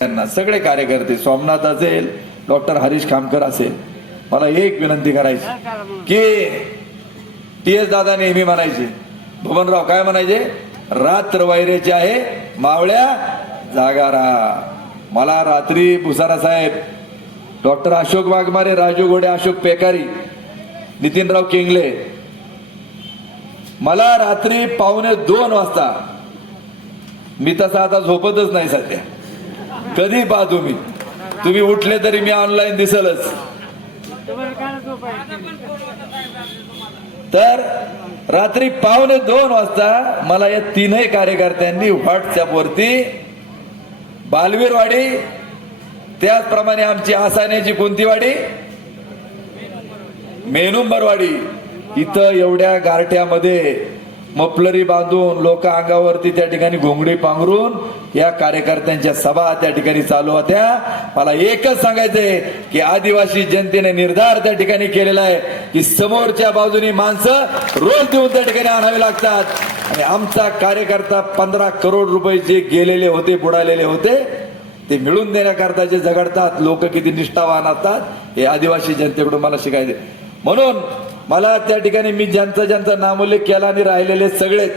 त्यांना. सगळे कार्यकर्ते सोमनाथ असेल डॉक्टर हरीश खामकर असेल मला एक विनंती करायची. की टी एस दादा नेहमी म्हणायचे भुवनराव काय म्हणायचे? रात्र वैरेचे आहे मावळ्या जागा राहा. मला रात्री भुसारा साहेब डॉक्टर अशोक वाघमारे राजू घोडे अशोक पेकारी नितीनराव केंगले मला रात्री पावणे दोन वाजता मी तसा आता झोपतच नाही सध्या. कधी पहा तुम्ही? तुम्ही उठले तरी मी ऑनलाईन दिसलच. तर रात्री पावणे दोन वाजता मला या तीनही कार्यकर्त्यांनी व्हॉट्सअप वरती बालवीरवाडी त्याचप्रमाणे आमची आसाण्याची कोणती वाडी मेनुंबरवाडी इथं एवढ्या गारठ्यामध्ये मफलरी बांधून लोक अंगावरती त्या ठिकाणी घोंगडी पांघरून या कार्यकर्त्यांच्या सभा त्या ठिकाणी चालू होत्या. मला एकच सांगायचंय की आदिवासी जनतेने निर्धार त्या ठिकाणी केलेला आहे की समोरच्या बाजूनी माणसं रोज देऊन त्या ठिकाणी आणावे लागतात. आणि आमचा कार्यकर्ता पंधरा करोड रुपये जे गेलेले होते बुडालेले होते ते मिळून देण्याकरता जे झगडतात लोक किती निष्ठावान असतात हे आदिवासी जनतेकडून मला शिकायचे म्हणून मला त्या ठिकाणी मी ज्यांचा ज्यांचा नामोल्लेख केला आणि राहिलेले सगळे